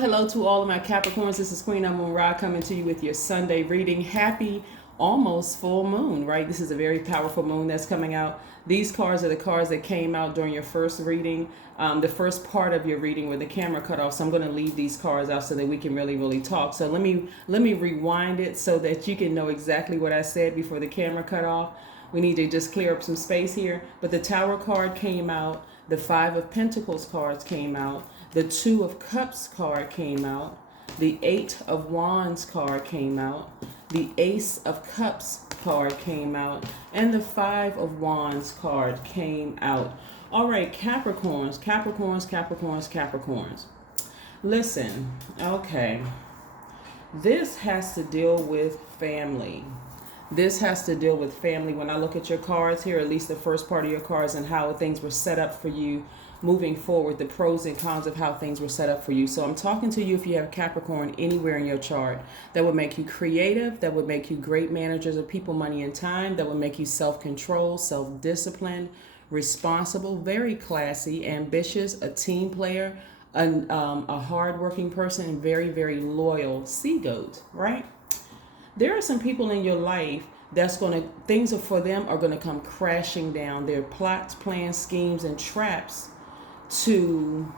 Hello to all of my Capricorns. This is Queen Amun Ra coming to you with your Sunday reading. Happy almost full moon, right? This is a very powerful moon that's coming out. These cards are the cards that came out during your first reading, the first part of your reading where the camera cut off. So I'm going to leave these cards out so that we can really talk. So let me rewind it so that you can know exactly what I said before the camera cut off. We need to just clear up some space here. But the Tower card came out. The Five of Pentacles cards came out. The Two of Cups card came out. The Eight of Wands card came out. The Ace of Cups card came out. And the Five of Wands card came out. All right, Capricorns. Listen, okay. This has to deal with family. This has to deal with family. When I look at your cards here, at least the first part of your cards and how things were set up for you moving forward, the pros and cons of how things were set up for you. So I'm talking to you if you have Capricorn anywhere in your chart. That would make you creative. That would make you great managers of people, money, and time. That would make you self-control, self-disciplined, responsible, very classy, ambitious, a team player, a hardworking person, and very loyal. Sea goat, right? There are some people in your life things for them are going to come crashing down. Their plots, plans, schemes, and traps to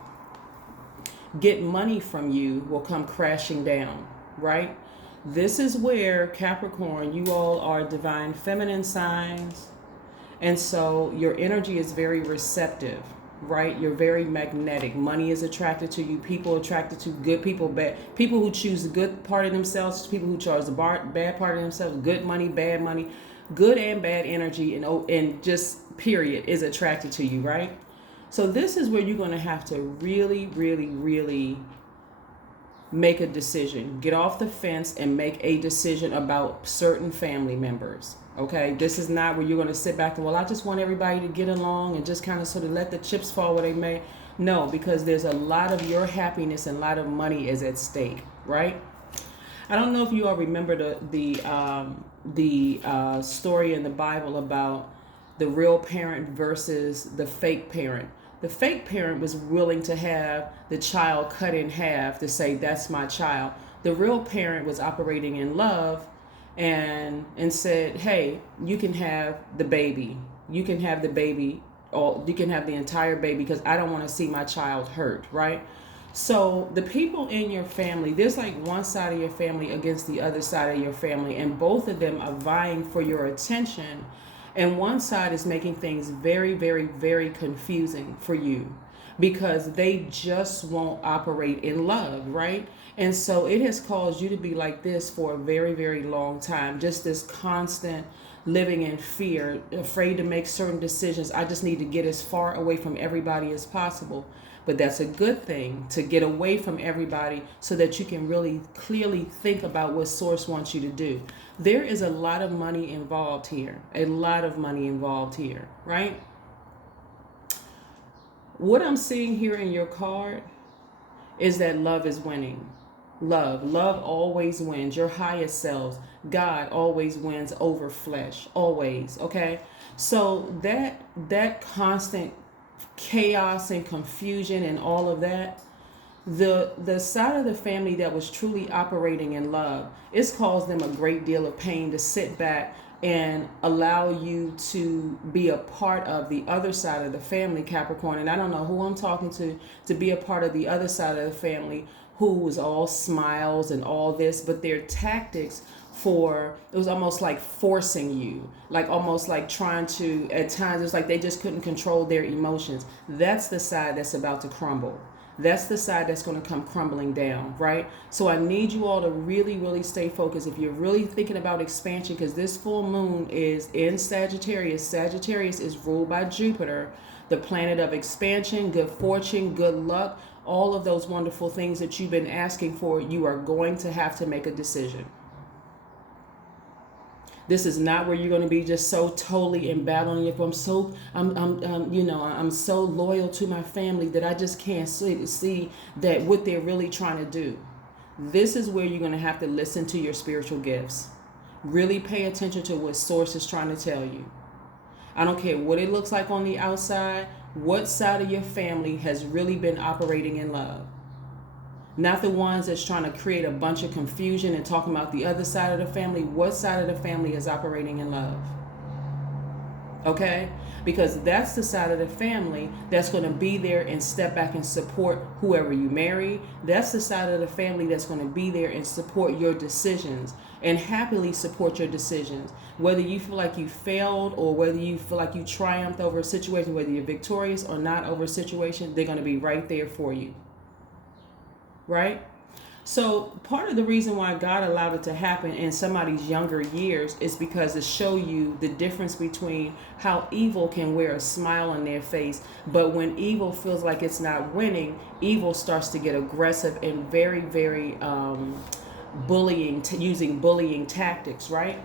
get money from you will come crashing down, right? This is where Capricorn, you all are divine feminine signs. And so your energy is very receptive, right? You're very magnetic. Money is attracted to you. People attracted to good people, bad people who choose the good part of themselves, people who choose the bad part of themselves, good money, good and bad energy, and just period is attracted to you, right? So this is where you're going to have to really make a decision. Get off the fence and make a decision about certain family members. Okay, this is not where you're going to sit back and, well, I just want everybody to get along and just kind of sort of let the chips fall where they may. No, because there's a lot of your happiness and a lot of money is at stake, right? I don't know if you all remember the story in the Bible about the real parent versus the fake parent. The fake parent was willing to have the child cut in half to say, that's my child. The real parent was operating in love and said, hey, you can have the baby. You can have the baby, or you can have the entire baby, because I don't want to see my child hurt, right? So the people in your family, there's like one side of your family against the other side of your family, and both of them are vying for your attention. And one side is making things very confusing for you because they just won't operate in love, right? And so it has caused you to be like this for a very long time. Just this constant living in fear, afraid to make certain decisions. I just need to get as far away from everybody as possible. But that's a good thing, to get away from everybody so that you can really clearly think about what source wants you to do. There is a lot of money involved here. Right? What I'm seeing here in your card is that love is winning. Love always wins. Your highest selves, God always wins over flesh, always. Okay, so that constant chaos and confusion and all of that, the side of the family that was truly operating in love, it's caused them a great deal of pain to sit back and allow you to be a part of the other side of the family, Capricorn. And I don't know who I'm talking to be a part of the other side of the family, who was all smiles and all this, but their tactics it was almost like forcing you, like almost like trying to, at times it's like they just couldn't control their emotions. That's the side that's about to crumble. That's the side that's going to come crumbling down, right? So I need you all to really stay focused. If you're really thinking about expansion, because this full moon is in Sagittarius. Sagittarius is ruled by Jupiter, the planet of expansion, good fortune, good luck, all of those wonderful things that you've been asking for. You are going to have to make a decision. This is not where you're going to be just so totally embattled. If I'm so loyal to my family that I just can't see that what they're really trying to do. This is where you're going to have to listen to your spiritual gifts. Really pay attention to what source is trying to tell you. I don't care what it looks like on the outside. What side of your family has really been operating in love? Not the ones that's trying to create a bunch of confusion and talking about the other side of the family. What side of the family is operating in love? Okay? Because that's the side of the family that's going to be there and step back and support whoever you marry. That's the side of the family that's going to be there and support your decisions and happily support your decisions. Whether you feel like you failed or whether you feel like you triumphed over a situation, whether you're victorious or not over a situation, they're going to be right there for you. Right? So part of the reason why God allowed it to happen in somebody's younger years is because to show you the difference between how evil can wear a smile on their face, but when evil feels like it's not winning, evil starts to get aggressive and very, very bullying, using bullying tactics, right?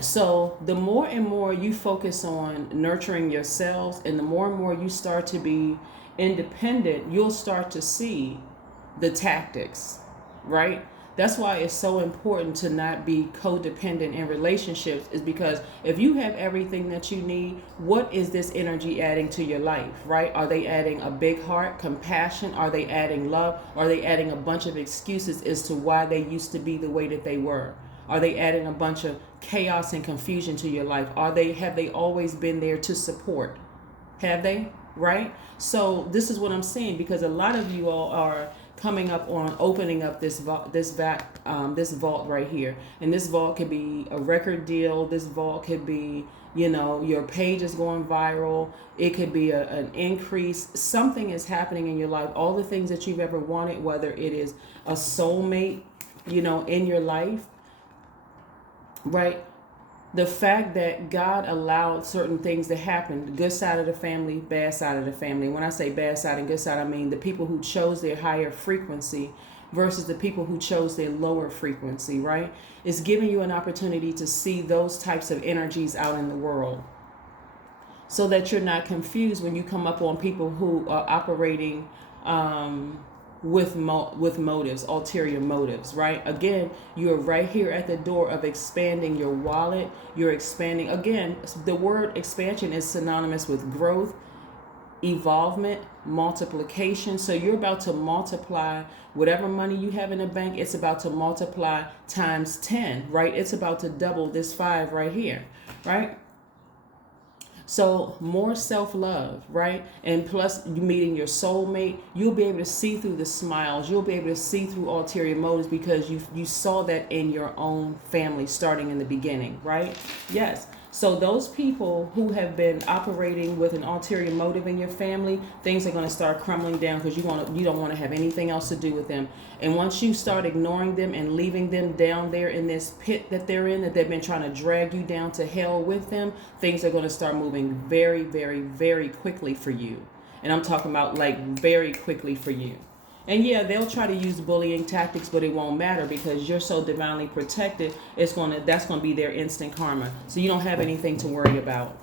So the more and more you focus on nurturing yourselves and the more you start to be independent, you'll start to see the tactics, right? That's why it's so important to not be codependent in relationships, is because if you have everything that you need, what is this energy adding to your life, right? Are they adding a big heart, compassion? Are they adding love? Are they adding a bunch of excuses as to why they used to be the way that they were? Are they adding a bunch of chaos and confusion to your life? Have they always been there to support? Have they? Right? So this is what I'm saying, because a lot of you all are coming up on opening up this vault right here, and this vault could be a record deal. This vault could be, your page is going viral. It could be an increase. Something is happening in your life. All the things that you've ever wanted, whether it is a soulmate, in your life, right? The fact that God allowed certain things to happen, the good side of the family, bad side of the family. When I say bad side and good side, I mean the people who chose their higher frequency versus the people who chose their lower frequency, right? It's giving you an opportunity to see those types of energies out in the world, so that you're not confused when you come up on people who are operating with motives, ulterior motives, right? Again, you're right here at the door of expanding your wallet. You're expanding. Again, the word expansion is synonymous with growth, evolvement, multiplication. So you're about to multiply whatever money you have in the bank. It's about to multiply times 10, right? It's about to double this 5 right here, right? So more self-love, right? And plus you meeting your soulmate, you'll be able to see through the smiles. You'll be able to see through ulterior motives because you saw that in your own family starting in the beginning, right? Yes. So those people who have been operating with an ulterior motive in your family, things are going to start crumbling down because you don't want to have anything else to do with them. And once you start ignoring them and leaving them down there in this pit that they're in, that they've been trying to drag you down to hell with them, things are going to start moving very, very, very quickly for you. And I'm talking about like very quickly for you. And yeah, they'll try to use bullying tactics, but it won't matter because you're so divinely protected. That's going to be their instant karma. So you don't have anything to worry about.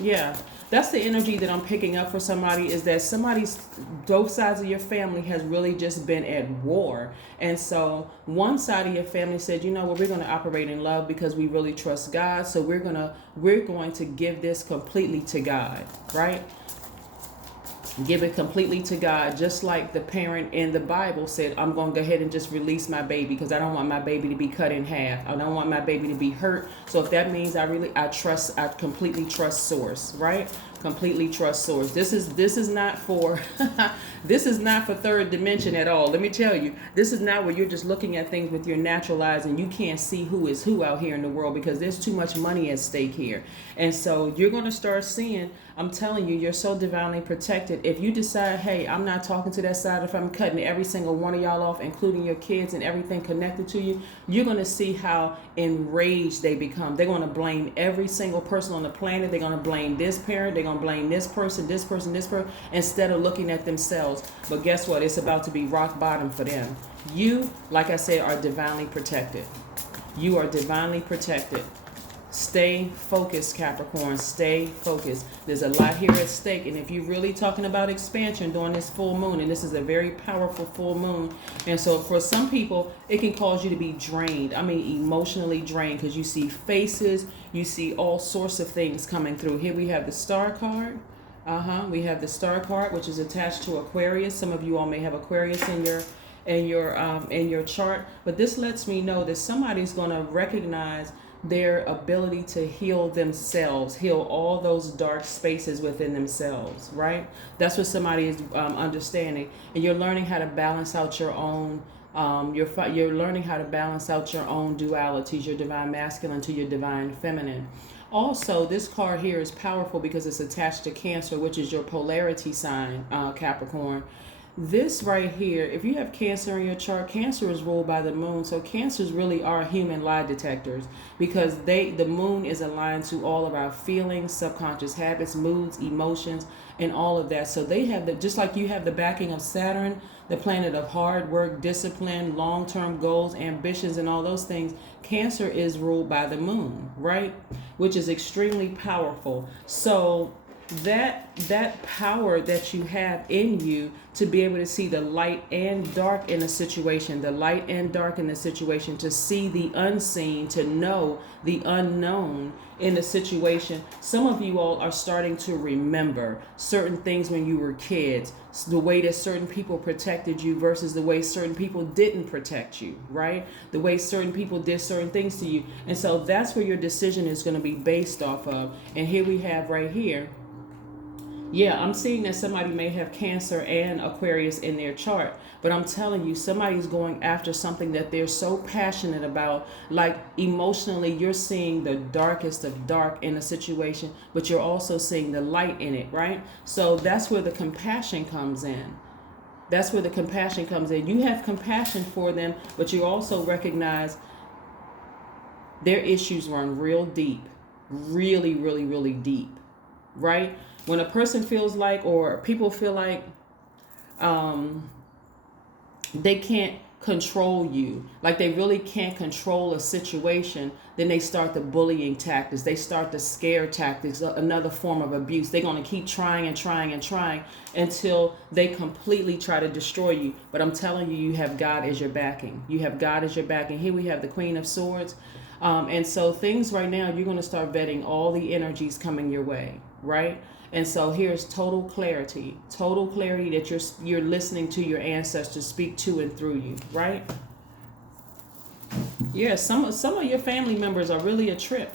Yeah, that's the energy that I'm picking up for somebody, is that both sides of your family has really just been at war. And so one side of your family said, we're going to operate in love because we really trust God. So we're going to give this completely to God, right? Give it completely to God, just like the parent in the Bible said, I'm going to go ahead and just release my baby because I don't want my baby to be cut in half. I don't want my baby to be hurt. So if that means I completely trust source, right? Completely trust source. This is not for this is not for third dimension at all. Let me tell you, this is not where you're just looking at things with your natural eyes and you can't see who is who out here in the world, because there's too much money at stake here. And so you're going to start seeing, I'm telling you, you're so divinely protected. If you decide, hey, I'm not talking to that side, if I'm cutting every single one of y'all off, including your kids and everything connected to you, you're going to see how enraged they become. They're going to blame every single person on the planet. They're going to blame this parent. They're going to blame this person, instead of looking at themselves. But guess what? It's about to be rock bottom for them. You, like I said, are divinely protected. You are divinely protected. Stay focused, Capricorn. Stay focused. There's a lot here at stake. And if you're really talking about expansion during this full moon, and this is a very powerful full moon, and so for some people, it can cause you to be drained. I mean, emotionally drained, because you see faces, you see all sorts of things coming through. Here we have the Star card, We have the star card, which is attached to Aquarius. Some of you all may have Aquarius in your chart, but this lets me know that somebody's going to recognize their ability to heal themselves, heal all those dark spaces within themselves, right? That's what somebody is understanding, and you're learning how to balance out your own. You're learning how to balance out your own dualities, your divine masculine to your divine feminine. Also, this card here is powerful because it's attached to Cancer, which is your polarity sign, Capricorn. This right here, if you have Cancer in your chart, Cancer is ruled by the moon. So Cancers really are human lie detectors because the moon is aligned to all of our feelings, subconscious habits, moods, emotions, and all of that. So they have just like you have the backing of Saturn, the planet of hard work, discipline, long-term goals, ambitions, and all those things. Cancer is ruled by the moon, right? Which is extremely powerful. So that power that you have in you to be able to see the light and dark in a situation, the light and dark in the situation, to see the unseen, to know the unknown in the situation. Some of you all are starting to remember certain things when you were kids, the way that certain people protected you versus the way certain people didn't protect you, right? The way certain people did certain things to you. And so that's where your decision is going to be based off of. And here we have right here, yeah, I'm seeing that somebody may have Cancer and Aquarius in their chart, but I'm telling you, somebody's going after something that they're so passionate about. Like emotionally, you're seeing the darkest of dark in a situation, but you're also seeing the light in it, right? So that's where the compassion comes in. That's where the compassion comes in. You have compassion for them, but you also recognize their issues run real deep, really, really, really deep, right? When a person feels like, or people feel like they can't control you, like they really can't control a situation, then they start the bullying tactics. They start the scare tactics, another form of abuse. They're going to keep trying and trying and trying until they completely try to destroy you. But I'm telling you, you have God as your backing. You have God as your backing. Here we have the Queen of Swords. And so things right now, you're going to start vetting all the energies coming your way, right? And so here's total clarity that you're listening to your ancestors speak to and through you, right? Yeah, some of your family members are really a trip.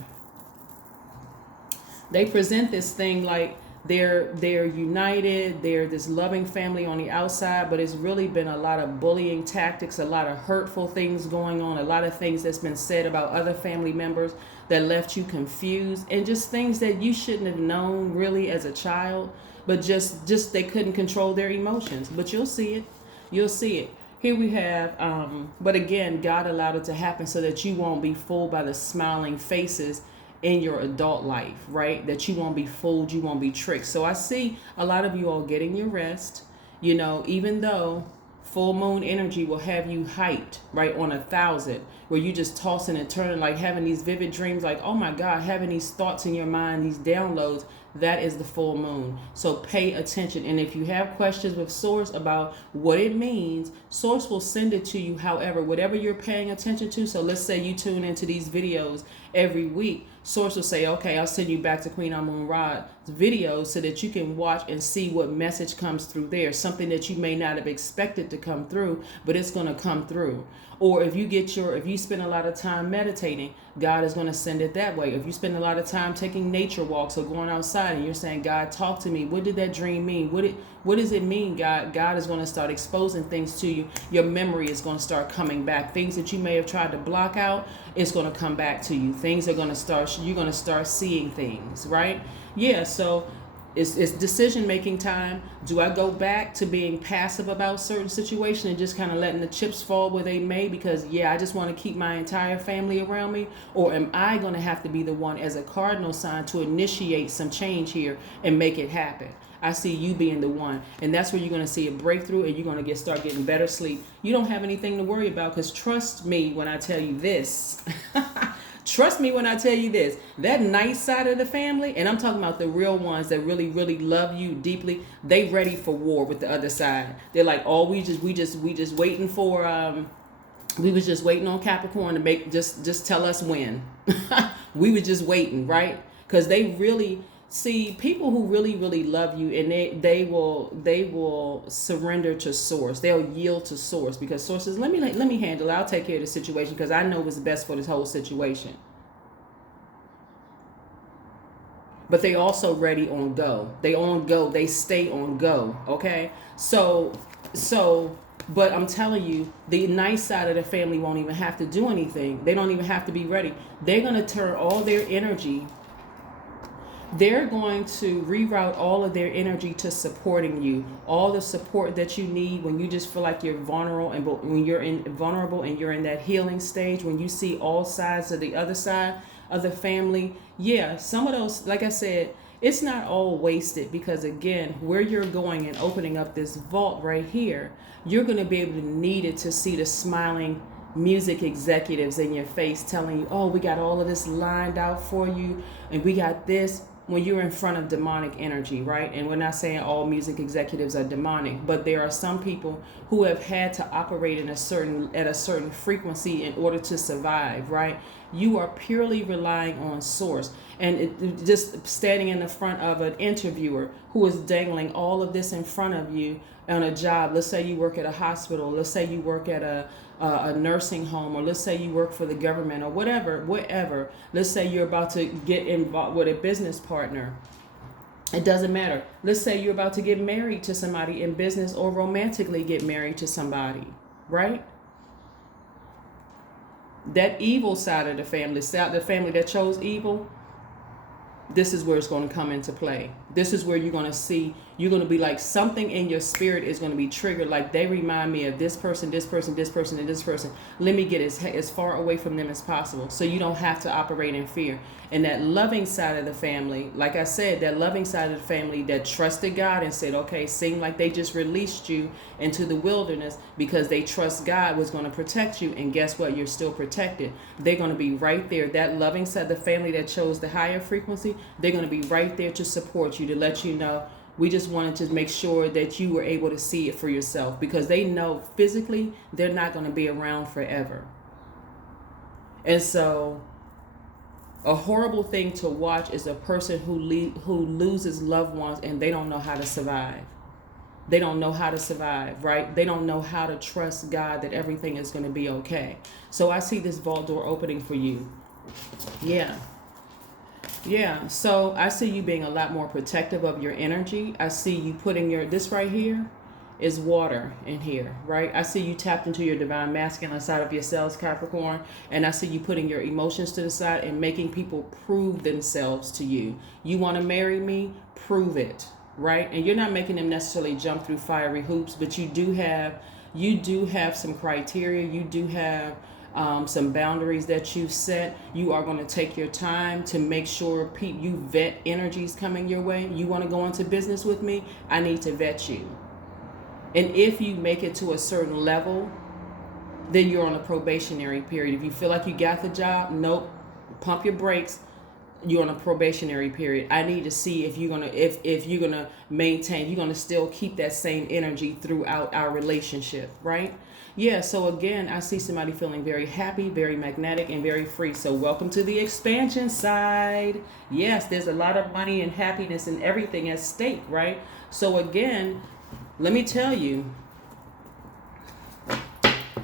They present this thing like they're united, they're this loving family on the outside, but it's really been a lot of bullying tactics, a lot of hurtful things going on, a lot of things that's been said about other family members that left you confused, and just things that you shouldn't have known really as a child, but just they couldn't control their emotions. But you'll see it. Here we have, but again, God allowed it to happen so that you won't be fooled by the smiling faces in your adult life, right? That you won't be fooled, you won't be tricked. So I see a lot of you all getting your rest, even though full moon energy will have you hyped, right, on 1,000, where you just tossing and turning, like having these vivid dreams, like, oh my God, having these thoughts in your mind, these downloads. That is the full moon. So pay attention. And if you have questions with Source about what it means, Source will send it to you. However, whatever you're paying attention to. So let's say you tune into these videos every week. Source will say, okay, I'll send you back to Queen Amun Ra's videos so that you can watch and see what message comes through there. Something that you may not have expected to come through, but it's going to come through. Or if you spend a lot of time meditating, God is going to send it that way. If you spend a lot of time taking nature walks or going outside and you're saying, God, talk to me. What did that dream mean? What does it mean, God? God is going to start exposing things to you. Your memory is going to start coming back. Things that you may have tried to block out, it's going to come back to you. Things are going to start, you're going to start seeing things, right? Yeah, so it's decision-making time. Do I go back to being passive about certain situations and just kind of letting the chips fall where they may because, yeah, I just want to keep my entire family around me? Or am I going to have to be the one as a cardinal sign to initiate some change here and make it happen? I see you being the one. And that's where you're going to see a breakthrough and you're going to start getting better sleep. You don't have anything to worry about because trust me when I tell you this. Trust me when I tell you this, that nice side of the family, and I'm talking about the real ones that really, really love you deeply, they ready for war with the other side. They're like, oh, we just waiting for, we was just waiting on Capricorn to just tell us when. We were just waiting, right? Because they really, See, people who really, really love you, and they will surrender to source. They'll yield to source, because source says, let me handle it. I'll take care of the situation because I know what's best for this whole situation. But they also ready on go. They on go. They stay on go. Okay. So, but I'm telling you, the nice side of the family won't even have to do anything. They don't even have to be ready. They're gonna turn all their energy. They're going to reroute all of their energy to supporting you. All the support that you need when you just feel like you're vulnerable, and when you're vulnerable and you're in that healing stage, when you see all sides of the other side of the family. Yeah, some of those, like I said, it's not all wasted, because again, where you're going and opening up this vault right here, you're going to be able to need it to see the smiling music executives in your face telling you, oh, we got all of this lined out for you, and we got this, when you're in front of demonic energy, right? And we're not saying all music executives are demonic, but there are some people who have had to operate at a certain frequency in order to survive, right? You are purely relying on source. And just standing in the front of an interviewer who is dangling all of this in front of you on a job. Let's say you work at a hospital. Let's say you work at a nursing home, or let's say you work for the government, or whatever. Let's say you're about to get involved with a business partner. It doesn't matter. Let's say you're about to get married to somebody in business, or romantically get married to somebody, right? That evil side of the family that chose evil, this is where it's going to come into play. This is where you're going to be like, something in your spirit is going to be triggered. Like, they remind me of this person, this person, this person, and this person. Let me get as far away from them as possible, so you don't have to operate in fear. And that loving side of the family, like I said, that loving side of the family that trusted God and said, okay, seemed like they just released you into the wilderness because they trust God was going to protect you. And guess what? You're still protected. They're going to be right there. That loving side of the family that chose the higher frequency, they're going to be right there to support you, to let you know, we just wanted to make sure that you were able to see it for yourself, because they know physically they're not going to be around forever. And so a horrible thing to watch is a person who loses loved ones and they don't know how to survive. They don't know how to survive, right? They don't know how to trust God that everything is going to be okay. So I see this vault door opening for you. Yeah, so I see you being a lot more protective of your energy. I see you putting this right here is water in here, right? I see you tapped into your divine masculine side of yourselves, Capricorn, and I see you putting your emotions to the side and making people prove themselves to you. You want to marry me? Prove it, right? And you're not making them necessarily jump through fiery hoops, but you do have some criteria. You do have some boundaries that you've set. You are going to take your time to make sure you vet energies coming your way. You want to go into business with me? I need to vet you. And if you make it to a certain level, then you're on a probationary period. If you feel like you got the job, nope, pump your brakes. You're on a probationary period. I need to see if you're gonna maintain, you're gonna still keep that same energy throughout our relationship, right? Yeah, so again, I see somebody feeling very happy, very magnetic, and very free. So welcome to the expansion side. Yes, there's a lot of money and happiness and everything at stake, right? So again, let me tell you,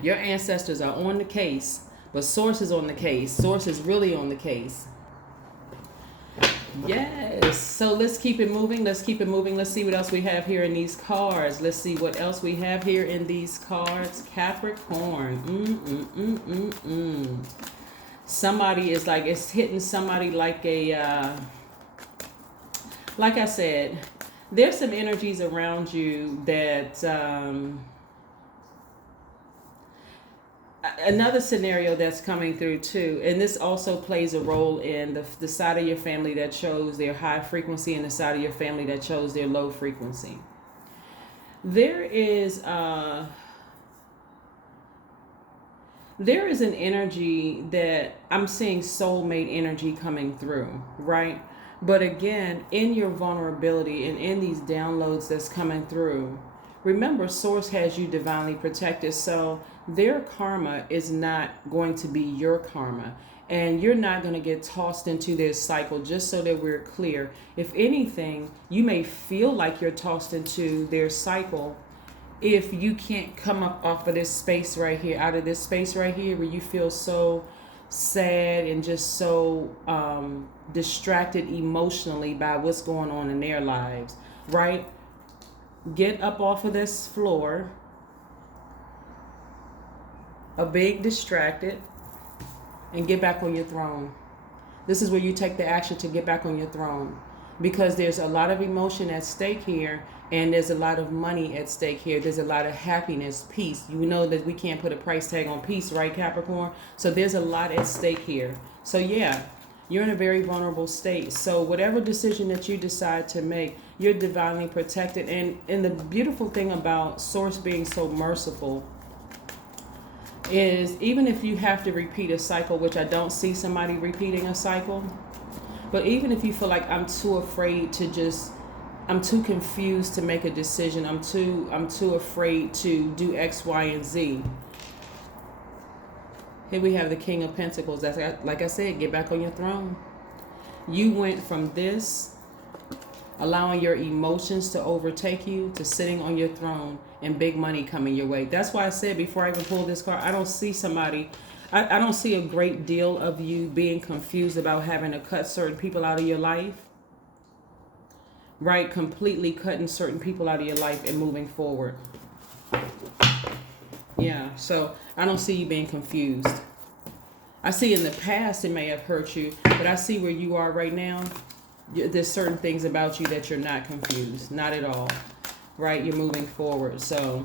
your ancestors are on the case, but Source is on the case. Source is really on the case. Yes. So let's keep it moving. Let's see what else we have here in these cards. Let's see what else we have here in these cards. Capricorn. Somebody is like, it's hitting somebody like a, like I said, there's some energies around you that, another scenario that's coming through too, and this also plays a role in the side of your family that chose their high frequency and the side of your family that chose their low frequency. There is an energy that I'm seeing, soulmate energy coming through, right? But again, in your vulnerability and in these downloads that's coming through, remember, Source has you divinely protected. So their karma is not going to be your karma. And you're not going to get tossed into this cycle, just so that we're clear. If anything, you may feel like you're tossed into their cycle if you can't come up off of this space right here, out of this space right here, where you feel so sad and just so distracted emotionally by what's going on in their lives, right? Get up off of this floor of being distracted and get back on your throne. This is where you take the action to get back on your throne, because there's a lot of emotion at stake here, and there's a lot of money at stake here. There's a lot of happiness, peace. You know that we can't put a price tag on peace, right, Capricorn? So there's a lot at stake here. So yeah, you're in a very vulnerable state. So whatever decision that you decide to make, you're divinely protected. And the beautiful thing about Source being so merciful is, even if you have to repeat a cycle, which I don't see somebody repeating a cycle, but even if you feel like I'm too afraid to just, I'm too confused to make a decision, I'm too afraid to do X, Y, and Z. Here we have the King of Pentacles. That's, like I said, get back on your throne. You went from this, allowing your emotions to overtake you, to sitting on your throne and big money coming your way. That's why I said before I even pulled this card, I don't see somebody, I don't see a great deal of you being confused about having to cut certain people out of your life. Right? Completely cutting certain people out of your life and moving forward. Yeah, so I don't see you being confused. I see in the past it may have hurt you, but I see where you are right now. There's certain things about you that you're not confused. Not at all. Right? You're moving forward. So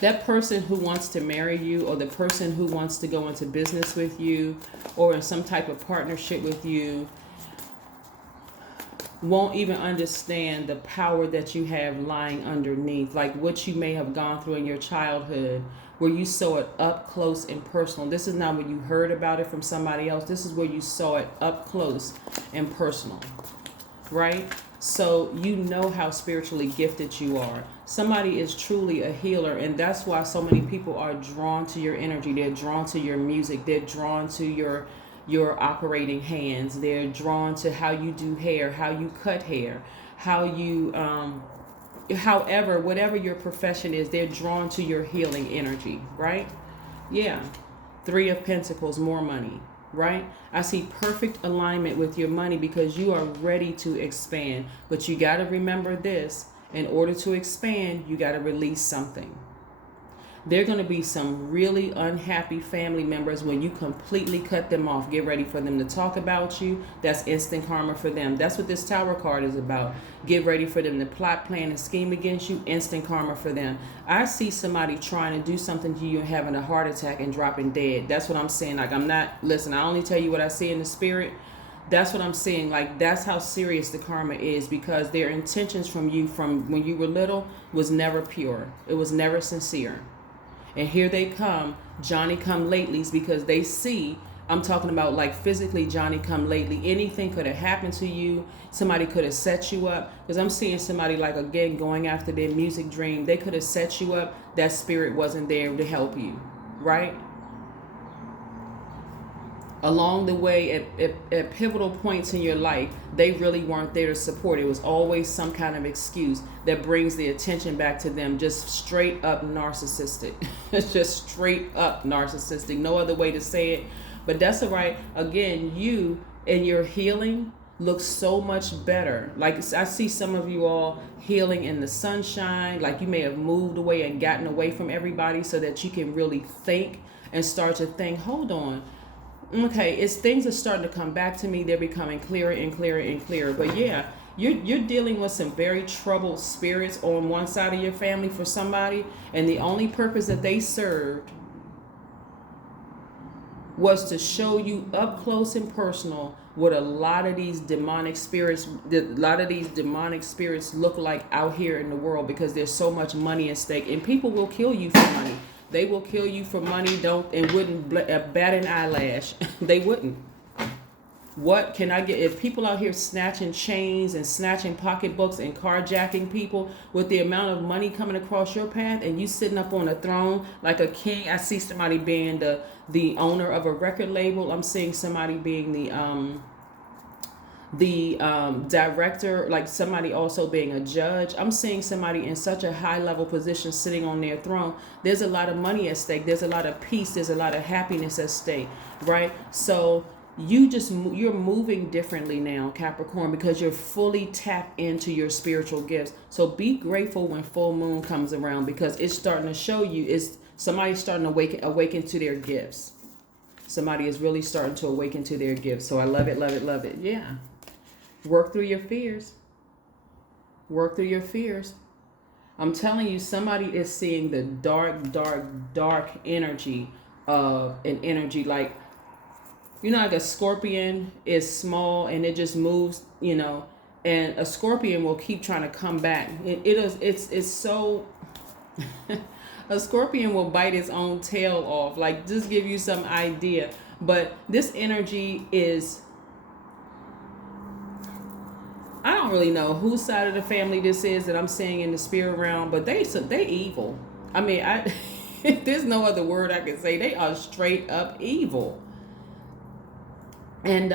that person who wants to marry you, or the person who wants to go into business with you, or in some type of partnership with you, won't even understand the power that you have lying underneath, like what you may have gone through in your childhood, where you saw it up close and personal. This is not where you heard about it from somebody else. This is where you saw it up close and personal, right? So you know how spiritually gifted you are. Somebody is truly a healer, and that's why so many people are drawn to your energy. They're drawn to your music. They're drawn to your operating hands. They're drawn to how you do hair, how you cut hair, how you however, whatever your profession is, they're drawn to your healing energy, right? Yeah. 3 of Pentacles, more money, right? I see perfect alignment with your money, because you are ready to expand. But you got to remember this: in order to expand, you got to release something. There are going to be some really unhappy family members when you completely cut them off. Get ready for them to talk about you. That's instant karma for them. That's what this Tower card is about. Get ready for them to plot, plan, and scheme against you. Instant karma for them. I see somebody trying to do something to you and having a heart attack and dropping dead. That's what I'm saying. Like, I'm not, listen, I only tell you what I see in the spirit. That's what I'm saying. Like, that's how serious the karma is, because their intentions from you from when you were little was never pure. It was never sincere. And here they come, Johnny come latelys, because they see, I'm talking about like physically Johnny come lately. Anything could have happened to you. Somebody could have set you up. Because I'm seeing somebody, like, again, going after their music dream. They could have set you up. That spirit wasn't there to help you, right? Along the way, at pivotal points in your life, they really weren't there to support. It was always some kind of excuse that brings the attention back to them. Just straight up narcissistic. It's just straight up narcissistic. No other way to say it. But that's all right. Again, you and your healing looks so much better. Like, I see some of you all healing in the sunshine. Like, you may have moved away and gotten away from everybody so that you can really think and start to think, hold on. Okay, it's things are starting to come back to me. They're becoming clearer and clearer and clearer. But yeah, you're dealing with some very troubled spirits on one side of your family for somebody, and the only purpose that they served was to show you up close and personal what a lot of these demonic spirits look like out here in the world, because there's so much money at stake, and people will kill you for money. They will kill you for money, wouldn't bat an eyelash. They wouldn't. What can I get? If people out here snatching chains and snatching pocketbooks and carjacking people, with the amount of money coming across your path, and you sitting up on a throne like a king. I see somebody being the owner of a record label. I'm seeing somebody being the director, like somebody also being a judge. I'm seeing somebody in such a high level position sitting on their throne. There's a lot of money at stake. There's a lot of peace. There's a lot of happiness at stake, right? So you're moving differently now, Capricorn, because you're fully tapped into your spiritual gifts. So be grateful when full moon comes around, because it's starting to show you is somebody's starting to awaken to their gifts. Somebody is really starting to awaken to their gifts. So I love it, love it, love it. Yeah. Work through your fears. Work through your fears. I'm telling you, somebody is seeing the dark, dark, dark energy of an energy like, like a scorpion is small and it just moves, and a scorpion will keep trying to come back. It's so, a scorpion will bite its own tail off, like just give you some idea. But this energy is, I don't really know whose side of the family this is that I'm seeing in the spirit realm, but they evil. I mean, there's no other word I can say. They are straight up evil. And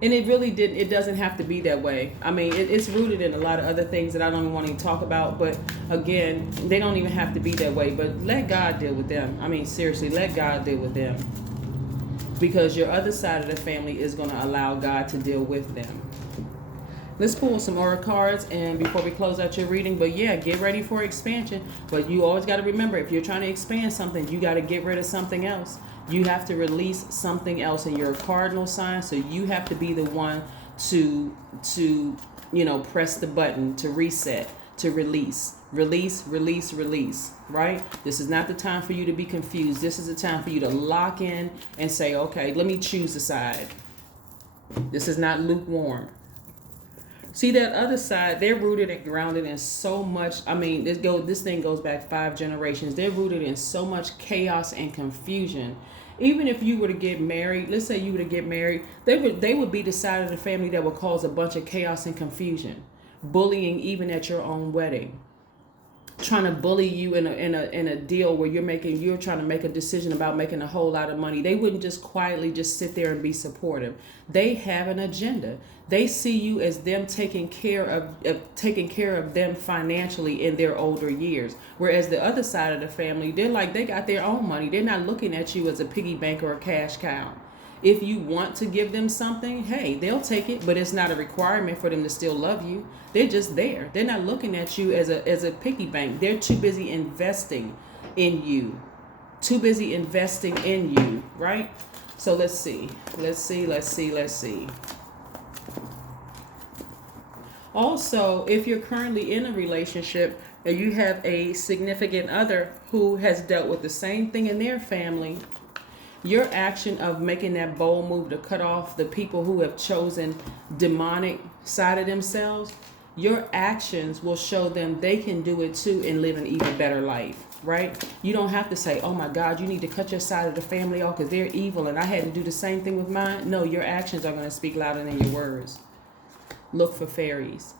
it really didn't. It doesn't have to be that way. I mean, it's rooted in a lot of other things that I don't even want to talk about. But again, they don't even have to be that way. But let God deal with them. I mean, seriously, let God deal with them, because your other side of the family is going to allow God to deal with them. Let's pull some aura cards and before we close out your reading. But yeah, get ready for expansion. But you always got to remember, if you're trying to expand something, you got to get rid of something else. You have to release something else, and you're a cardinal sign, so you have to be the one to press the button to reset, to release, right? This is not the time for you to be confused. This is the time for you to lock in and say, okay, let me choose a side. This is not lukewarm. See, that other side, they're rooted and grounded in so much. I mean, this thing goes back 5 generations. They're rooted in so much chaos and confusion. Even if you were to get married, let's say you were to get married, they would be the side of the family that would cause a bunch of chaos and confusion, bullying even at your own wedding, trying to bully you in a deal where you're trying to make a decision about making a whole lot of money. They wouldn't just quietly just sit there and be supportive. They have an agenda. They see you as them taking care of them financially in their older years. Whereas the other side of the family, they're like, they got their own money. They're not looking at you as a piggy bank or a cash cow. If you want to give them something, hey, they'll take it, but it's not a requirement for them to still love you. They're just there. They're not looking at you as a piggy bank. They're too busy investing in you. Too busy investing in you, right? So let's see. Also, if you're currently in a relationship and you have a significant other who has dealt with the same thing in their family, your action of making that bold move to cut off the people who have chosen demonic side of themselves, your actions will show them they can do it too and live an even better life, right? You don't have to say, oh my God, you need to cut your side of the family off because they're evil and I had to do the same thing with mine. No, your actions are going to speak louder than your words. Look for fairies.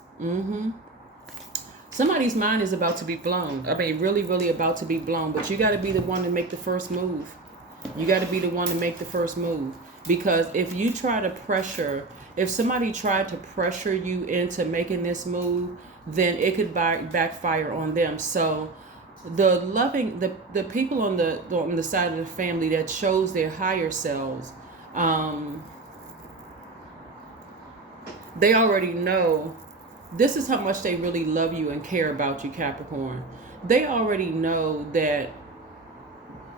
Somebody's mind is about to be blown. I mean, really, really about to be blown. But you got to be the one to make the first move. You got to be the one to make the first move. Because if you try to if somebody tried to pressure you into making this move, then it could backfire on them. So the people on the side of the family that chose their higher selves, they already know this is how much they really love you and care about you, Capricorn. They already know that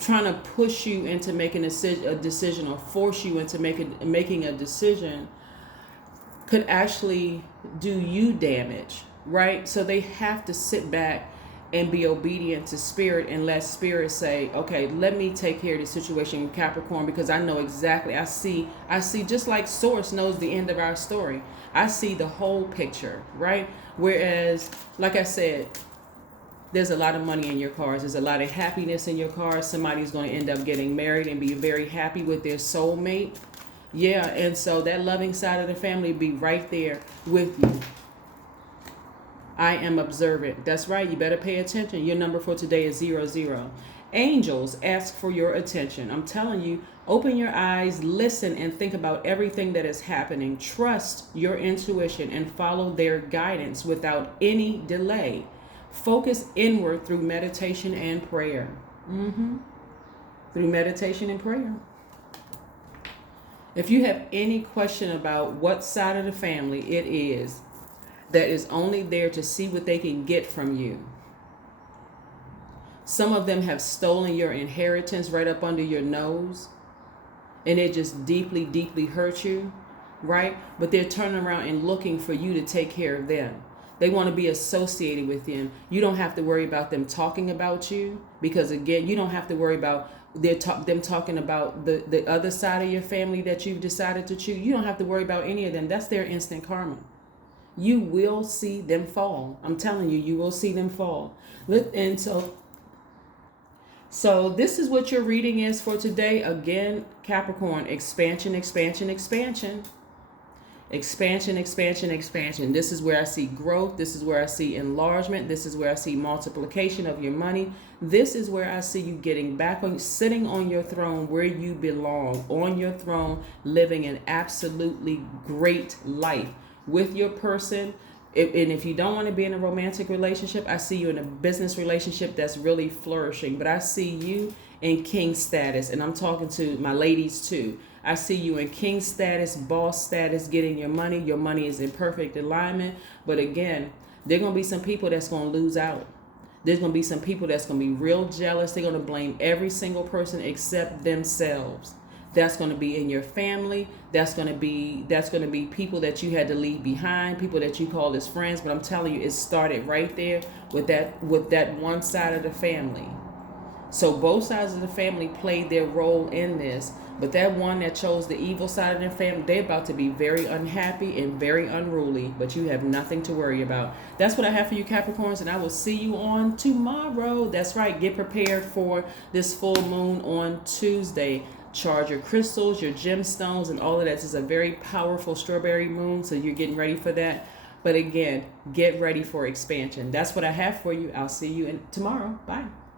trying to push you into making a decision or force you into making a decision could actually do you damage, right? So they have to sit back and be obedient to spirit and let spirit say, okay, let me take care of the situation with Capricorn, because I know exactly, I see just like Source knows the end of our story. I see the whole picture, right? Whereas, like I said, there's a lot of money in your cards. There's a lot of happiness in your cards. Somebody's going to end up getting married and be very happy with their soulmate. Yeah, and so that loving side of the family be right there with you. I am observant. That's right. You better pay attention. Your number for today is 00. Angels ask for your attention. I'm telling you, open your eyes, listen, and think about everything that is happening. Trust your intuition and follow their guidance without any delay. Focus inward through meditation and prayer. Through meditation and prayer. If you have any question about what side of the family it is that is only there to see what they can get from you. Some of them have stolen your inheritance right up under your nose, and it just deeply, deeply hurt you, right? But they're turning around and looking for you to take care of them. They want to be associated with them. You don't have to worry about them talking about you, because again, you don't have to worry about them talking about the other side of your family that you've decided to choose. You don't have to worry about any of them. That's their instant karma. You will see them fall. I'm telling you, you will see them fall. And so this is what your reading is for today. Again, Capricorn, expansion, expansion, expansion. Expansion, expansion, expansion. This is where I see growth. This is where I see enlargement. This is where I see multiplication of your money. This is where I see you getting back on, sitting on your throne where you belong, on your throne, living an absolutely great life with your person. And if you don't want to be in a romantic relationship, I see you in a business relationship that's really flourishing. But I see you in king status, and I'm talking to my ladies too. I see you in king status, boss status, getting your money. Your money is in perfect alignment. But again, there are going to be some people that's going to lose out. There's going to be some people that's going to be real jealous. They're going to blame every single person except themselves. That's going to be in your family. That's going to be people that you had to leave behind, people that you called as friends. But I'm telling you, it started right there with that one side of the family. So both sides of the family played their role in this. But that one that chose the evil side of their family, they're about to be very unhappy and very unruly. But you have nothing to worry about. That's what I have for you, Capricorns, and I will see you on tomorrow. That's right. Get prepared for this full moon on Tuesday. Charge your crystals, your gemstones, and all of that. This is a very powerful strawberry moon, so you're getting ready for that. But again, get ready for expansion. That's what I have for you. I'll see you tomorrow. Bye.